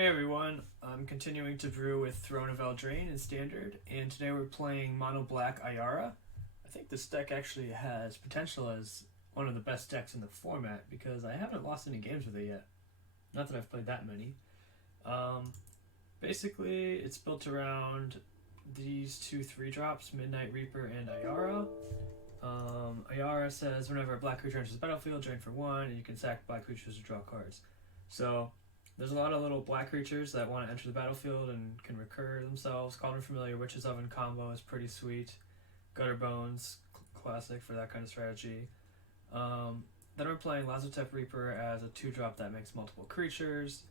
Hey everyone, I'm continuing to brew with Throne of Eldraine in Standard, and today we're playing Mono Black Ayara. I think this deck actually has potential as one of the best decks in the format because I haven't lost any games with it yet. Not that I've played that many. Um, Basically, it's built around these two 3-drops, Midnight Reaper and Ayara. Ayara says whenever a black creature enters the battlefield, drain for 1, and you can sack black creatures to draw cards. So there's a lot of little black creatures that want to enter the battlefield and can recur themselves. Cauldron Familiar, Witch's Oven combo is pretty sweet. Gutter Bones, classic for that kind of strategy. Then we're playing Lazotep Reaper as a 2-drop that makes multiple creatures,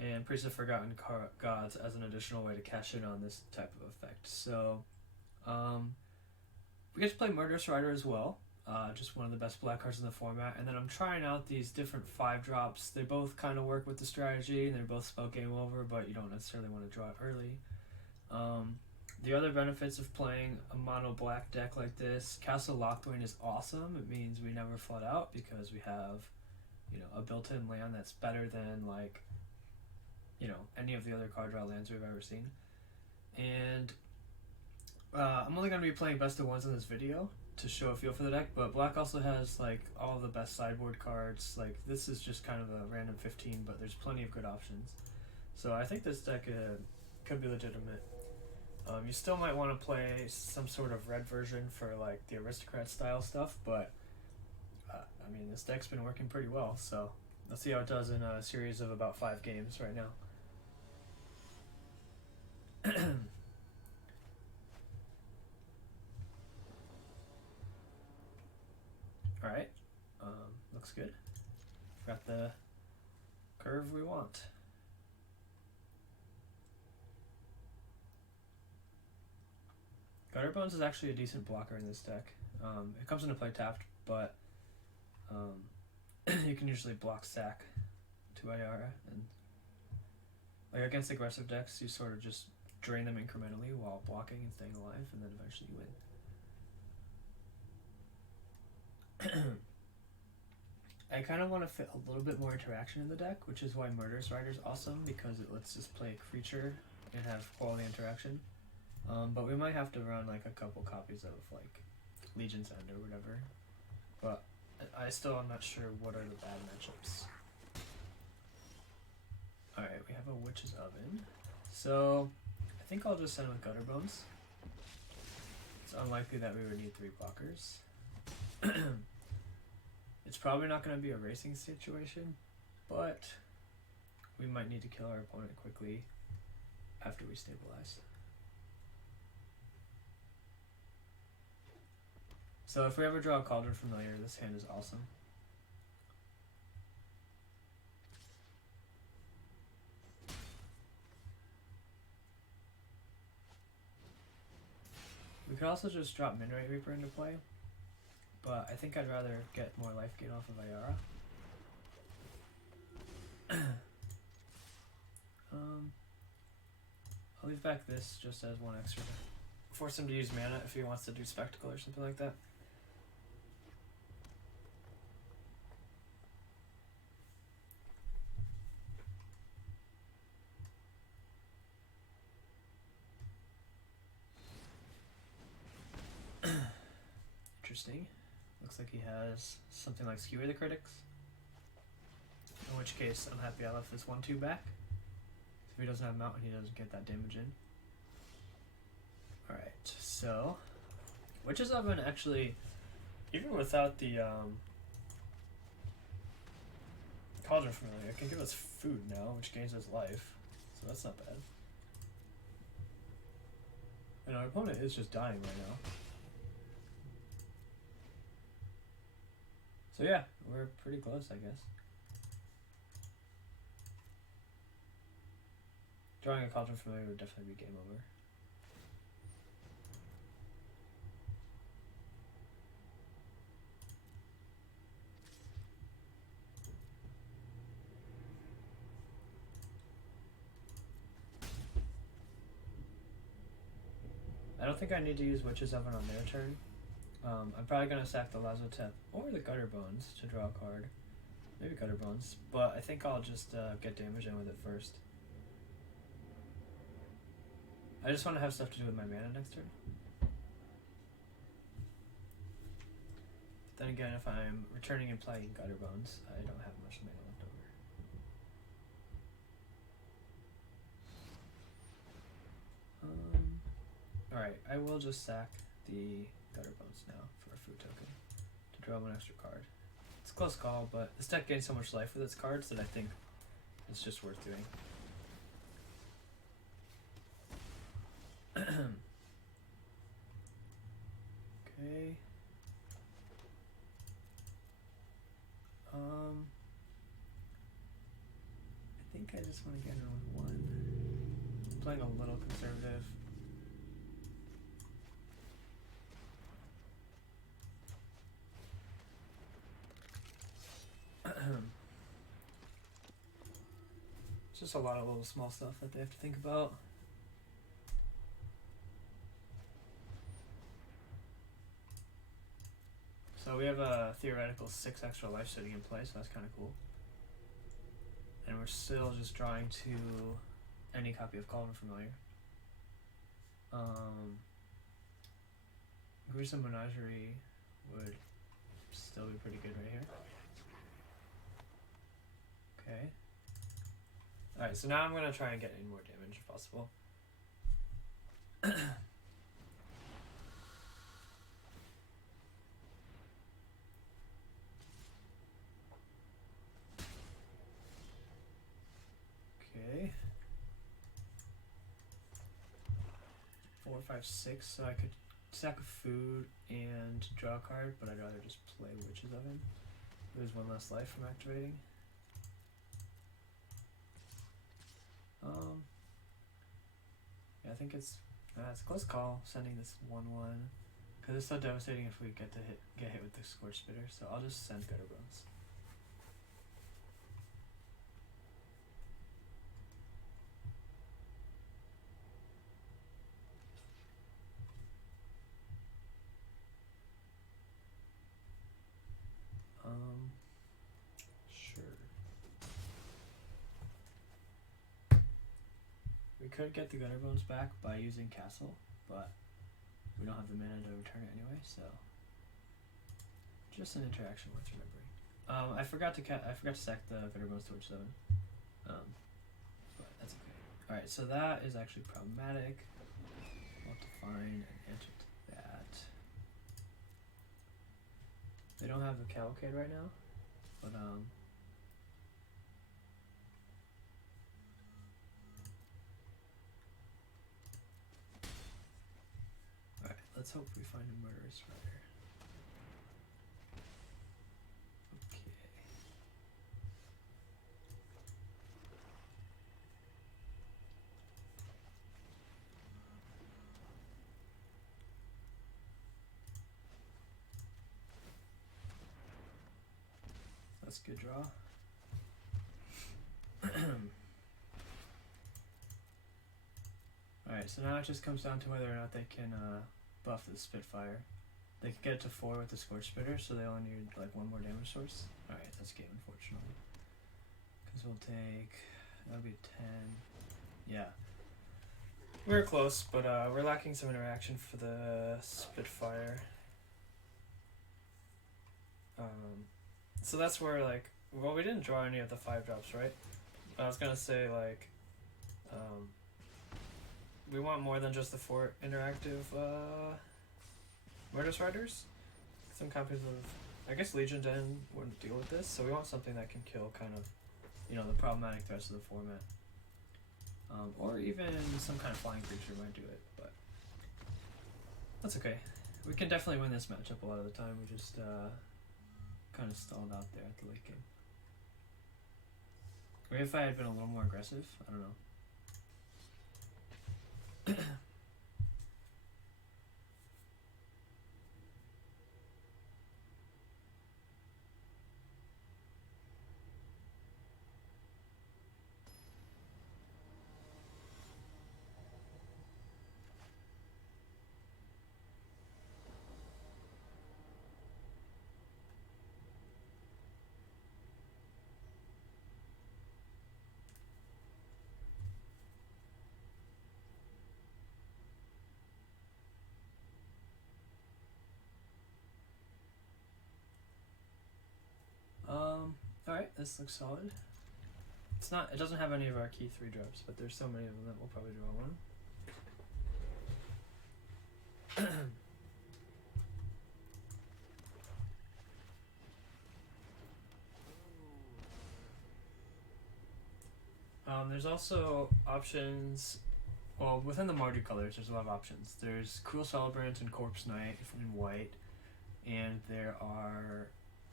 and Priest of Forgotten Gods as an additional way to cash in on this type of effect. So, we get to play Murderous Rider as well. Just one of the best black cards in the format. And then I'm trying out these different 5-drops. They both kind of work with the strategy, and they're both spell game over, but you don't necessarily want to draw it early. The other benefits of playing a mono black deck like this, Castle Lochthwain is awesome. It means we never flood out because we have, a built-in land that's better than any of the other card draw lands we've ever seen. And I'm only going to be playing best of ones in this video to show a feel for the deck, but black also has all of the best sideboard cards. This is just kind of a random 15, but there's plenty of good options. So I think this deck could be legitimate. You still might want to play some sort of red version for the aristocrat style stuff, but this deck's been working pretty well, so let's see how it does in a series of about 5 games right now. Alright, looks good. Got the curve we want. Gutter Bones is actually a decent blocker in this deck. It comes into play tapped, but you can usually block sack to Ayara, and against aggressive decks, you sort of just drain them incrementally while blocking and staying alive, and then eventually you win. I kind of want to fit a little bit more interaction in the deck, which is why Murderous Rider is awesome, because it lets us play a creature and have quality interaction. But we might have to run a couple copies of Legion's End or whatever. But I still am not sure what are the bad matchups. Alright, we have a Witch's Oven. So I think I'll just send with Gutter Bones. It's unlikely that we would need 3 blockers. It's probably not going to be a racing situation, but we might need to kill our opponent quickly after we stabilize. So if we ever draw a Cauldron Familiar, this hand is awesome. We could also just drop Midnight Reaper into play, but I think I'd rather get more life gain off of Ayara. I'll leave back this just as 1 extra. Force him to use mana if he wants to do Spectacle or something like that. Interesting. Looks like he has something like Skewer the Critics. In which case, I'm happy I left this 1/2 back. If he doesn't have Mountain, he doesn't get that damage in. Alright, so Witch's Oven actually, even without the Cauldron Familiar, can give us food now, which gains us life. So that's not bad. And our opponent is just dying right now. So yeah, we're pretty close, I guess. Drawing a Cauldron Familiar would definitely be game over. I don't think I need to use Witch's Oven on their turn. I'm probably going to sack the Lazotep or the Gutter Bones to draw a card. Maybe Gutter Bones, but I think I'll just get damage in with it first. I just want to have stuff to do with my mana next turn. Then again, if I'm returning and playing Gutter Bones, I don't have much mana left over. Alright, I will just sack the Gutter Bones now for a food token to draw one extra card. It's a close call, but this deck gains so much life with its cards that I think it's just worth doing. Okay. I think I just want to get in with one. I'm playing a little conservative. It's just a lot of little small stuff that they have to think about. So we have a theoretical 6 extra life sitting in place, so that's kind of cool. And we're still just drawing to any copy of Cauldron Familiar. Gruesome Menagerie would still be pretty good right here. Okay. Alright, so now I'm going to try and get in more damage if possible. Okay. 4, 5, 6, so I could sack a food and draw a card, but I'd rather just play Witch's Oven. Lose one less life from activating. Yeah, I think it's a close call sending this 1/1 because it's so devastating if we get hit with the Scorch Spitter. So I'll just send Gutter Bones. Sure. We could get the Gutter Bones back by using Castle, but we don't have the mana to return it anyway, so just an interaction worth remembering. I forgot to sack the Gutter Bones to Witch 7, but that's okay. All right, so that is actually problematic. I'll have to find an answer to that. They don't have the Cavalcade right now, but alright, let's hope we find a Murderous Rider. Okay. That's a good draw. Alright, so now it just comes down to whether or not they can buff the Spitfire. They can get it to 4 with the Scorch Spitter, so they only need like 1 more damage source. Alright, that's game, unfortunately. Because we'll take, that'll be 10. Yeah. We're close, but we're lacking some interaction for the Spitfire. So that's where, like, well, we didn't draw any of the 5-drops, right? I was gonna say, like, we want more than just the 4 interactive Murderous Riders. Some copies of, I guess Legion Den wouldn't deal with this, so we want something that can kill kind of, you know, the problematic threats of the format. Or even some kind of flying creature might do it, but that's okay. We can definitely win this matchup a lot of the time. We just kind of stalled out there at the late game. Or if I had been a little more aggressive, I don't know. this looks solid. It's not. It doesn't have any of our key 3 drops, but there's so many of them that we'll probably draw one. There's also options. Well, within the Mardu colors, there's a lot of options. There's Cruel Celebrant and Corpse Knight in white, and there are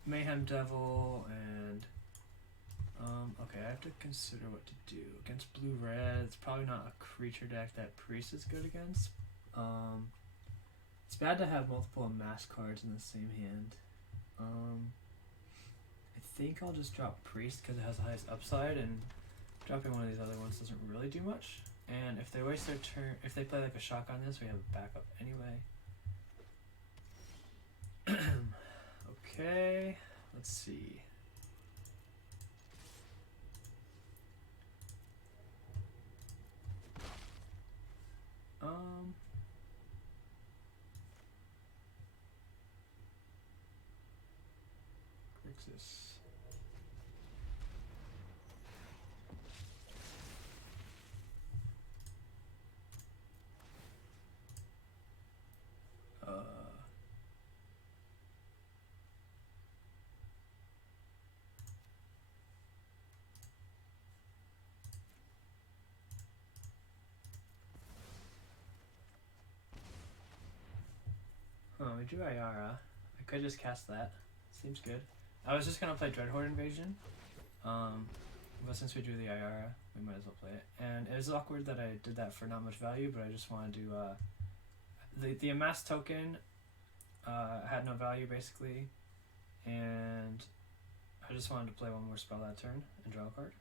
Mayhem Devil and okay, I have to consider what to do. Against blue-red, it's probably not a creature deck that Priest is good against. It's bad to have multiple Amass cards in the same hand. I think I'll just drop Priest because it has the highest upside, and dropping one of these other ones doesn't really do much. And if they waste their turn, if they play like a shock on this, we have a backup anyway. Okay, let's see. Grixis. We drew Ayara. I could just cast that. Seems good. I was just gonna play Dreadhorde Invasion. But since we drew the Ayara, we might as well play it. And it was awkward that I did that for not much value, but I just wanted to the Amass token had no value basically, and I just wanted to play one more spell that turn and draw a card.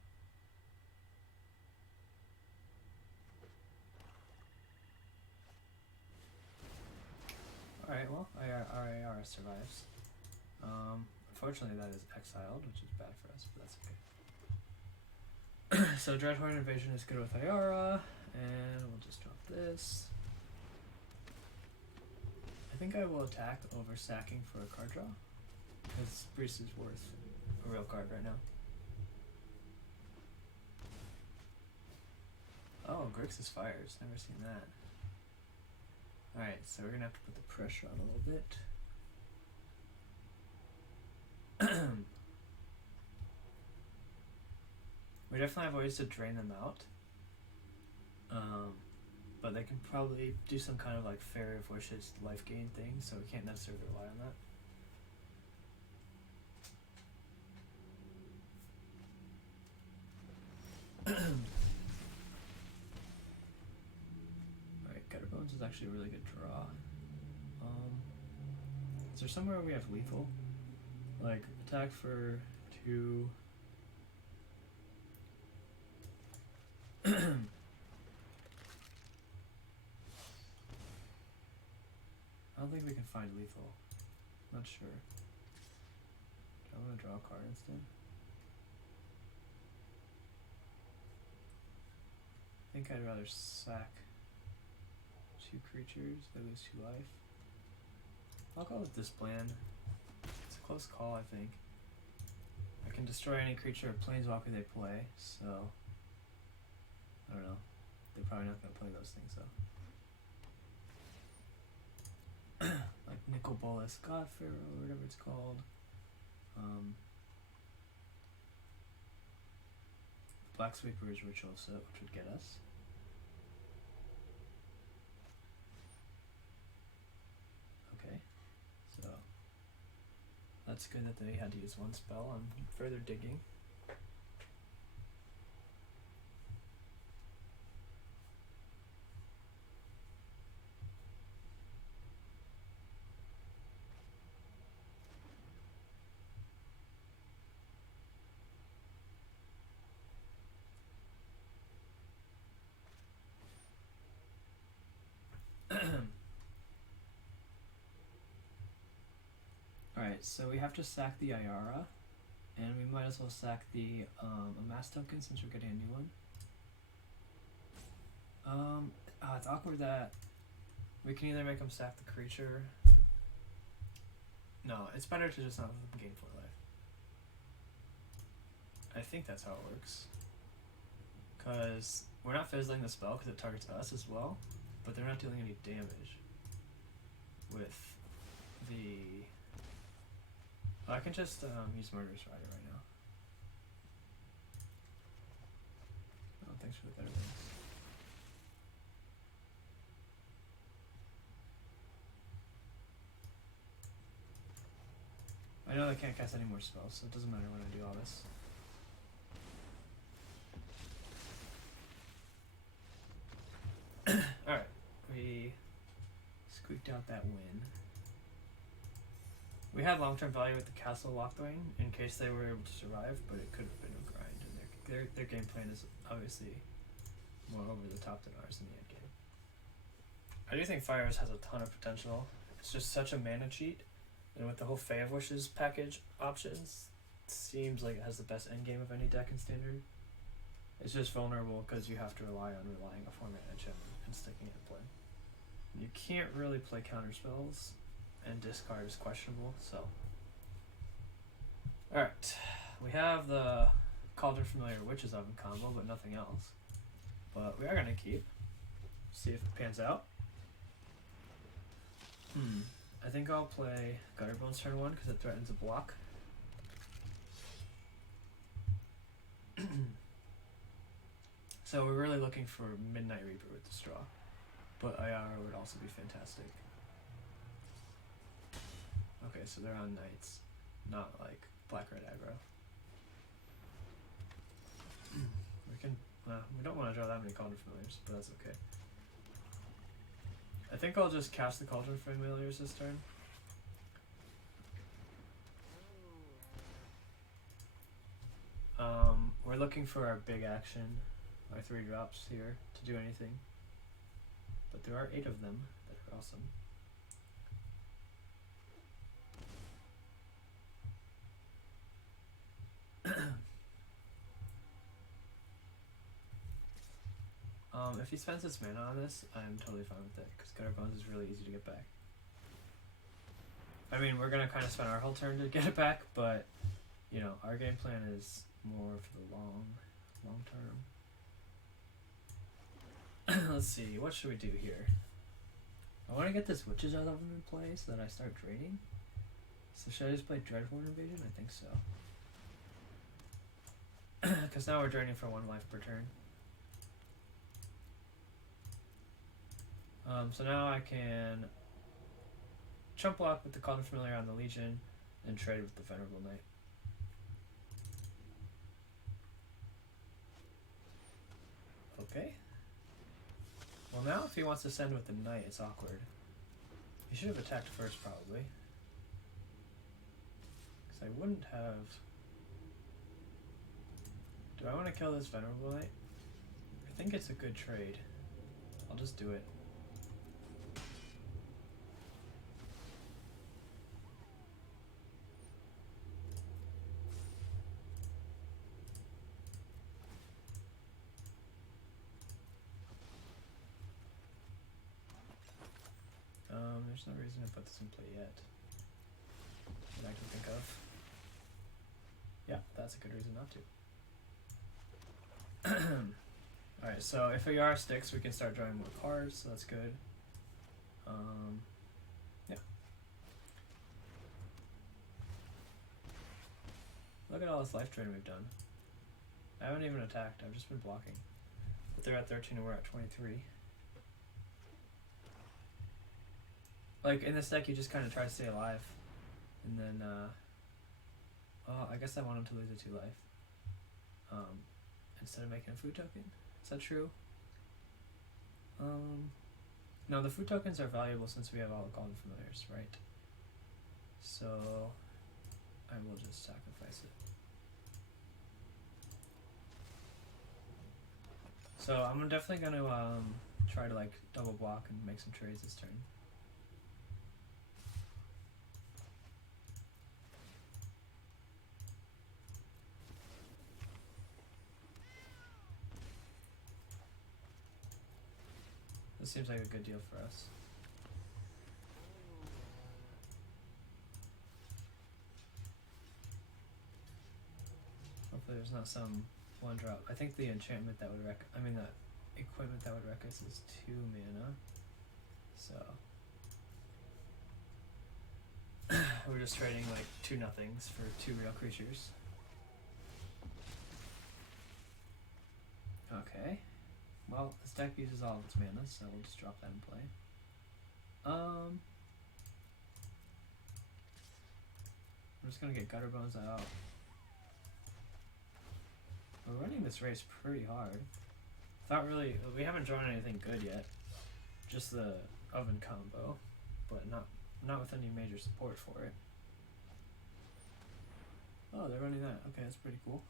Alright, well, our Ayara survives. Unfortunately that is exiled, which is bad for us, but that's okay. So Dreadhorde Invasion is good with Ayara, and we'll just drop this. I think I will attack over sacking for a card draw, because Priest is worth a real card right now. Oh, Grixis fires, never seen that. Alright, so we're gonna have to put the pressure on a little bit. We definitely have ways to drain them out. But they can probably do some kind of like Fairy of Wishes life gain thing, so we can't necessarily rely on that. Alright, Gutter Bones is actually a really good draw. Is there somewhere we have lethal? Like, attack for 2. I don't think we can find lethal. Not sure. Do I want to draw a card instead? I think I'd rather sack 2 creatures, they lose 2 life. I'll go with this plan. It's a close call, I think. I can destroy any creature or planeswalker they play, so I don't know. They're probably not gonna play those things though. Like Nicol Bolas Godfair or whatever it's called. Black Sweeper is Ritual Set, which would get us. Okay, so that's good that they had to use 1 spell on further digging. Alright, so we have to sack the Ayara, and we might as well sack the Amass token since we're getting a new one. It's awkward that we can either make them sack the creature. No, it's better to just not let them gain 4 life. think that's how it works. Because we're not fizzling the spell because it targets us as well, but they're not dealing any damage with the... I can just use Murderous Rider right now. Oh, thanks for the better ones. I know I can't cast any more spells, so it doesn't matter when I do all this. Alright, we squeaked out that win. We had long-term value with the Castle Lockthwain in case they were able to survive, but it could have been a grind, and their game plan is obviously more over the top than ours in the end game. I do think Fires has a ton of potential. It's just such a mana cheat, and with the whole Fae of Wishes package options, it seems like it has the best endgame of any deck in Standard. It's just vulnerable because you have to rely on relying a 4-mana gem and sticking it in play. You can't really play counter spells, and discard is questionable, so. Alright, we have the Cauldron Familiar Witches Oven combo, but nothing else. But we are going to keep, see if it pans out. I think I'll play Gutterbones turn 1 because it threatens a block. So we're really looking for Midnight Reaper with the straw, but Ayara would also be fantastic. Okay, so they're on knights, not like black-red aggro. We can, we don't want to draw that many Cauldron Familiars, but that's okay. I think I'll just cast the Cauldron Familiars this turn. We're looking for our big action, our 3 drops here to do anything. But there are 8 of them that are awesome. If he spends his mana on this, I'm totally fine with it, because Gutterbones is really easy to get back. I mean, we're going to kind of spend our whole turn to get it back, but, you know, our game plan is more for the long term. Let's see, what should we do here? I want to get this Witches Oven in play so that I start draining. So should I just play Dreadhorde Invasion? I think so. Because now we're draining for 1 life per turn. So now I can chump block with the Cauldron Familiar on the Legion and trade with the Venerable Knight. Okay. Well, now if he wants to send with the Knight, it's awkward. He should have attacked first, probably. Because I wouldn't have... Do I want to kill this Venerable Knight? I think it's a good trade. I'll just do it. There's no reason to put this in play yet that I can think of. Yeah, that's a good reason not to. Alright, so if Ayara sticks, we can start drawing more cards, so that's good. Yeah. Look at all this life drain we've done. I haven't even attacked, I've just been blocking. But they're at 13 and we're at 23. Like, in this deck, you just kind of try to stay alive. And then, oh, I guess I want him to lose a 2 life. Instead of making a food token. Is that true? No, the food tokens are valuable since we have all the Cauldron Familiars, right? So, I will just sacrifice it. So, I'm definitely going to, try to, like, double block and make some trades this turn. This seems like a good deal for us. Hopefully there's not some one drop. I think the enchantment that would the equipment that would wreck us is 2 mana. So we're just trading like 2 nothings for 2 real creatures. Okay. Well, this deck uses all of its mana, so we'll just drop that in play. I'm just gonna get Gutter Bones out. We're running this race pretty hard. We haven't drawn anything good yet. Just the Oven combo, but not with any major support for it. Oh, they're running that. Okay, that's pretty cool.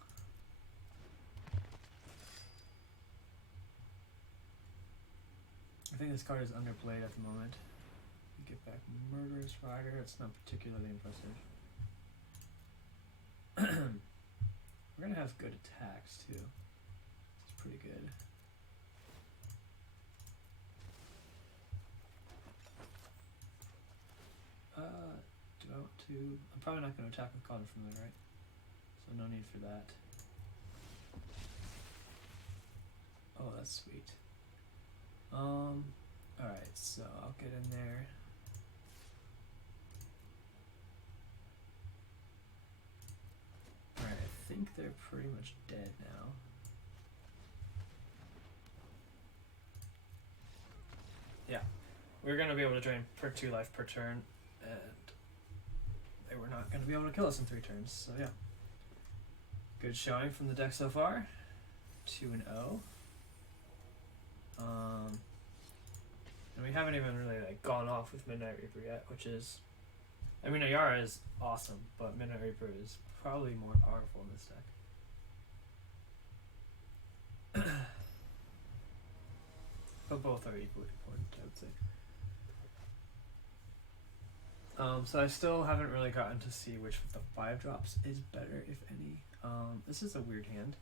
I think this card is underplayed at the moment. We get back Murderous Rider. It's not particularly impressive. We're gonna have good attacks too. It's pretty good. Do I want to? I'm probably not going to attack with Call of Familiar, right? So no need for that. Oh, that's sweet. Alright, so I'll get in there. Alright, I think they're pretty much dead now. Yeah, we're going to be able to drain per 2 life per turn, and they were not going to be able to kill us in 3 turns, so yeah. Good showing from the deck so far. 2-0. And we haven't even really gone off with Midnight Reaper yet, which is, I mean, Ayara is awesome, but Midnight Reaper is probably more powerful in this deck. But both are equally important, I would say. So I still haven't really gotten to see which of the 5 drops is better, if any. This is a weird hand.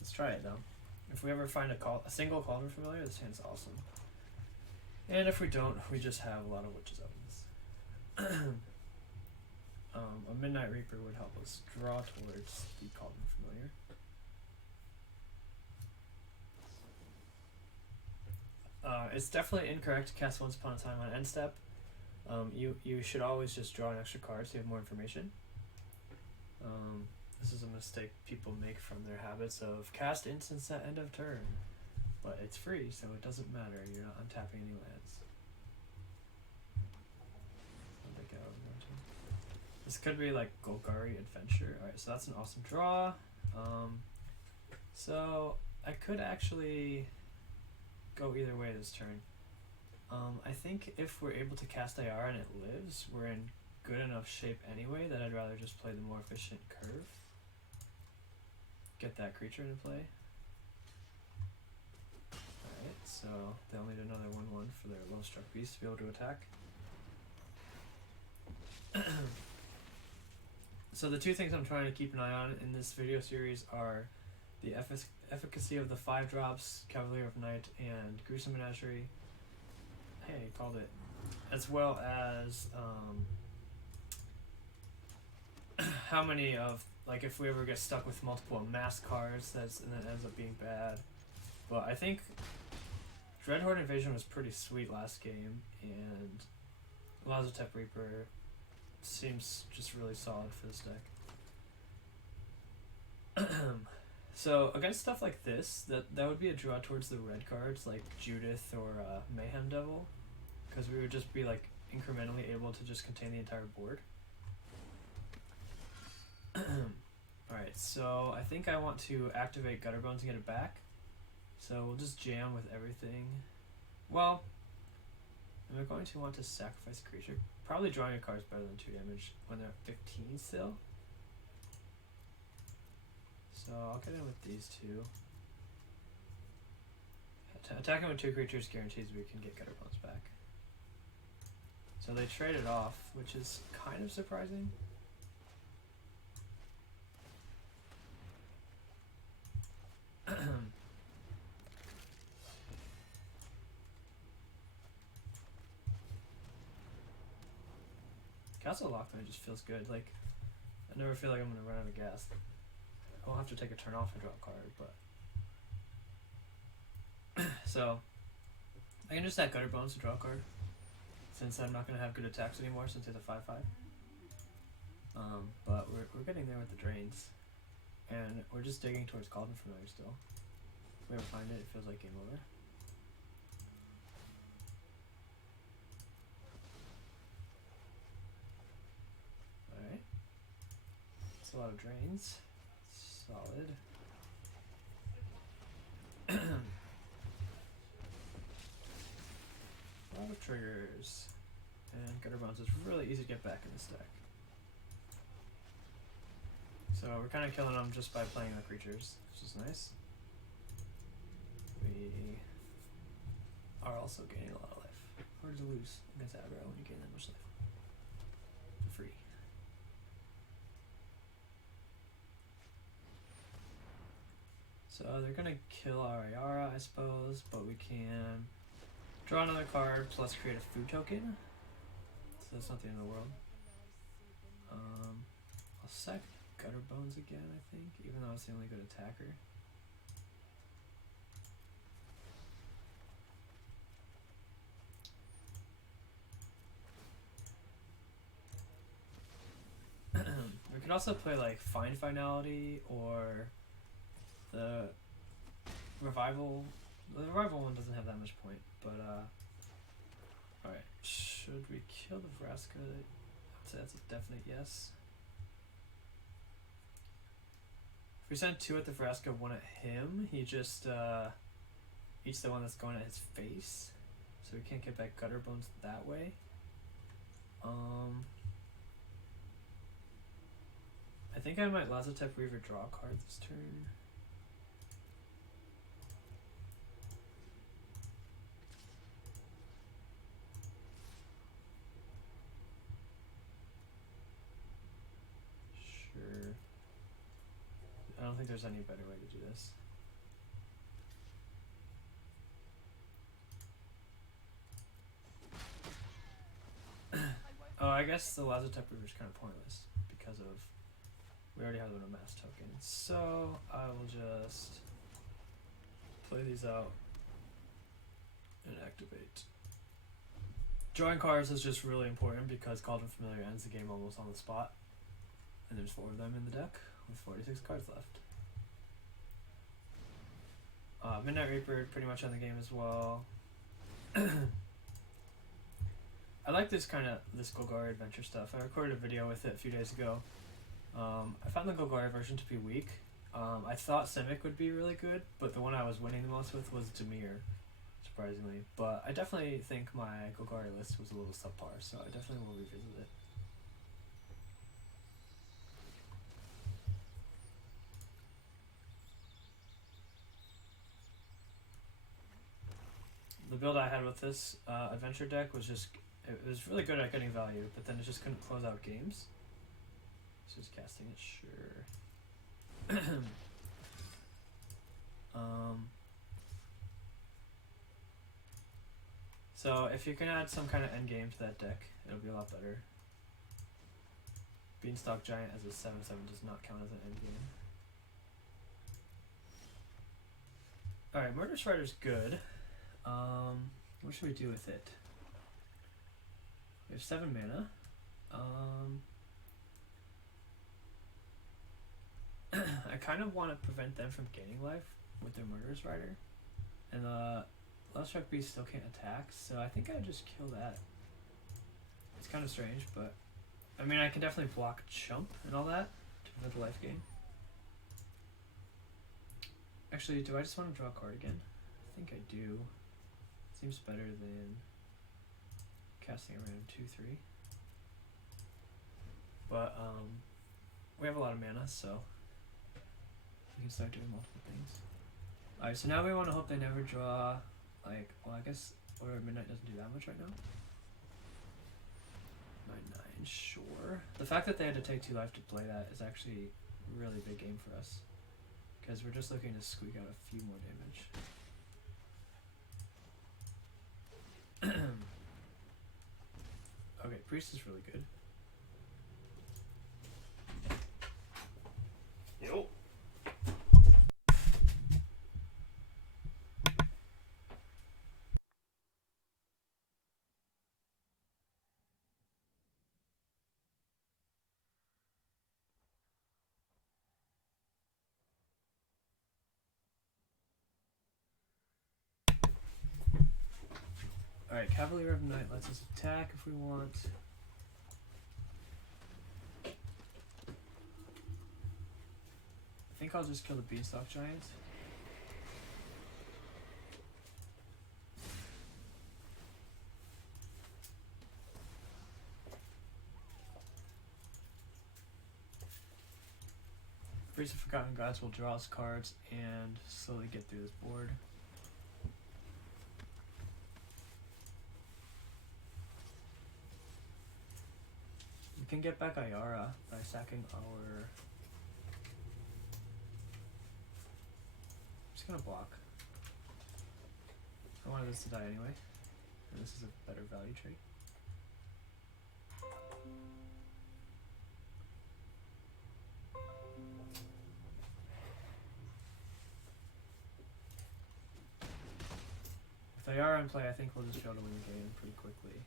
Let's try it though. If we ever find a single Cauldron Familiar, this hand's awesome. And if we don't, we just have a lot of Witches Ovens. A Midnight Reaper would help us draw towards the Cauldron Familiar. It's definitely incorrect to cast Once Upon a Time on end step. You should always just draw an extra card so you have more information. This is a mistake people make from their habits of cast instants at end of turn. But it's free, so it doesn't matter. You're not untapping any lands. This could be like Golgari Adventure. Alright, so that's an awesome draw. So I could actually go either way this turn. I think if we're able to cast Ayara and it lives, we're in good enough shape anyway that I'd rather just play the more efficient curve. Get that creature into play. Alright, so they'll need another 1/1 for their low struck beast to be able to attack. So the 2 things I'm trying to keep an eye on in this video series are the efficacy of the 5 drops, Cavalier of Night and Gruesome Menagerie. Hey, called it. As well as how many of, like, if we ever get stuck with multiple mass cards, and that ends up being bad. But I think Dreadhorde Invasion was pretty sweet last game, and Lazotep Reaper seems just really solid for this deck. So against stuff like this, that would be a draw towards the red cards like Judith or Mayhem Devil, because we would just be like incrementally able to just contain the entire board. Alright, so I think I want to activate Gutterbones and get it back. So we'll just jam with everything. Well, am I going to want to sacrifice a creature? Probably drawing a card is better than 2 damage when they're at 15 still. So I'll get in with these 2. Attacking with 2 creatures guarantees we can get Gutterbones back. So they traded off, which is kind of surprising. Castle Lockman just feels good. Like, I never feel like I'm gonna run out of gas. I'll have to take a turn off and draw a card, but so I can just add Gutter Bones to draw a card, since I'm not gonna have good attacks anymore since it's a 5/5. But we're getting there with the drains, and we're just digging towards Cauldron Familiar still. If we ever find it, it feels like game over. Alright. It's a lot of drains. Solid. A lot of triggers. And Gutter Bones is really easy to get back in this deck. So we're kind of killing them just by playing the creatures, which is nice. We are also gaining a lot of life. Hard to lose against aggro when you gain that much life. For free. So they're gonna kill our Ayara, I suppose, but we can draw another card plus create a food token. So that's not the end of the world. I'll sack Gutter Bones again, I think, even though it's the only good attacker. We could also play like Find Finality or the Revival. The Revival one doesn't have that much point, but alright. Should we kill the Vraska? I'd say that's a definite yes. If we send 2 at the Vraska, 1 at him, he just eats the one that's going at his face. So we can't get back Gutter Bones that way. I think I might Lazotep Reaver draw a card this turn. Sure. I don't think there's any better way to do this. Oh, I guess the Lazotep Reaver is kind of pointless because of we already have a mass token. So I will just play these out and activate. Drawing cards is just really important because Cauldron Familiar ends the game almost on the spot. And there's 4 of them in the deck with 46 cards left. Midnight Reaper pretty much on the game as well. I like this Golgari adventure stuff. I recorded a video with it a few days ago. I found the Golgari version to be weak. I thought Simic would be really good, but the one I was winning the most with was Dimir, surprisingly. But I definitely think my Golgari list was a little subpar, so I definitely will revisit it. The build I had with this adventure deck was just, it was really good at getting value, but then it just couldn't close out games. So just casting it, sure. So if you can add some kind of end game to that deck, it'll be a lot better. Beanstalk Giant as a 7/7 does not count as an end game. Alright, Murder Strider's good. What should we do with it? We have 7 mana. I kind of want to prevent them from gaining life with their Murderous Rider. And Love Struck Beast still can't attack, so I think I'd just kill that. It's kind of strange, but I mean, I can definitely block Chump and all that to prevent the life gain. Actually, do I just want to draw a card again? I think I do. Seems better than casting a random 2/3. But we have a lot of mana, so we can start doing multiple things. Alright, so now we want to hope they never draw, like, well, I guess Order of Midnight doesn't do that much right now. 9/9, sure. The fact that they had to take 2 life to play that is actually a really big game for us, because we're just looking to squeak out a few more damage. Okay, Priest is really good. Yo. Alright, Cavalier of Night lets us attack if we want. I think I'll just kill the Beanstalk Giant. Priest of Forgotten Gods will draw us cards and slowly get through this board. We can get back Ayara by sacking our... I'm just gonna block. I wanted this to die anyway, and this is a better value trait. With Ayara in play, I think we'll just be able to win the game pretty quickly.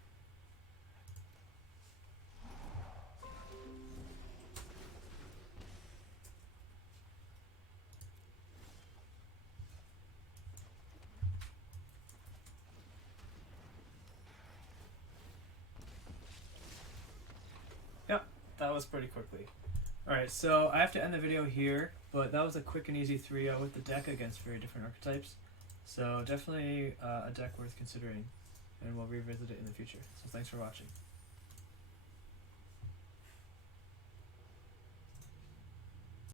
Yep, that was pretty quickly. Alright, so I have to end the video here, but that was a quick and easy 3-0 with the deck against very different archetypes. So definitely a deck worth considering, and we'll revisit it in the future. So thanks for watching.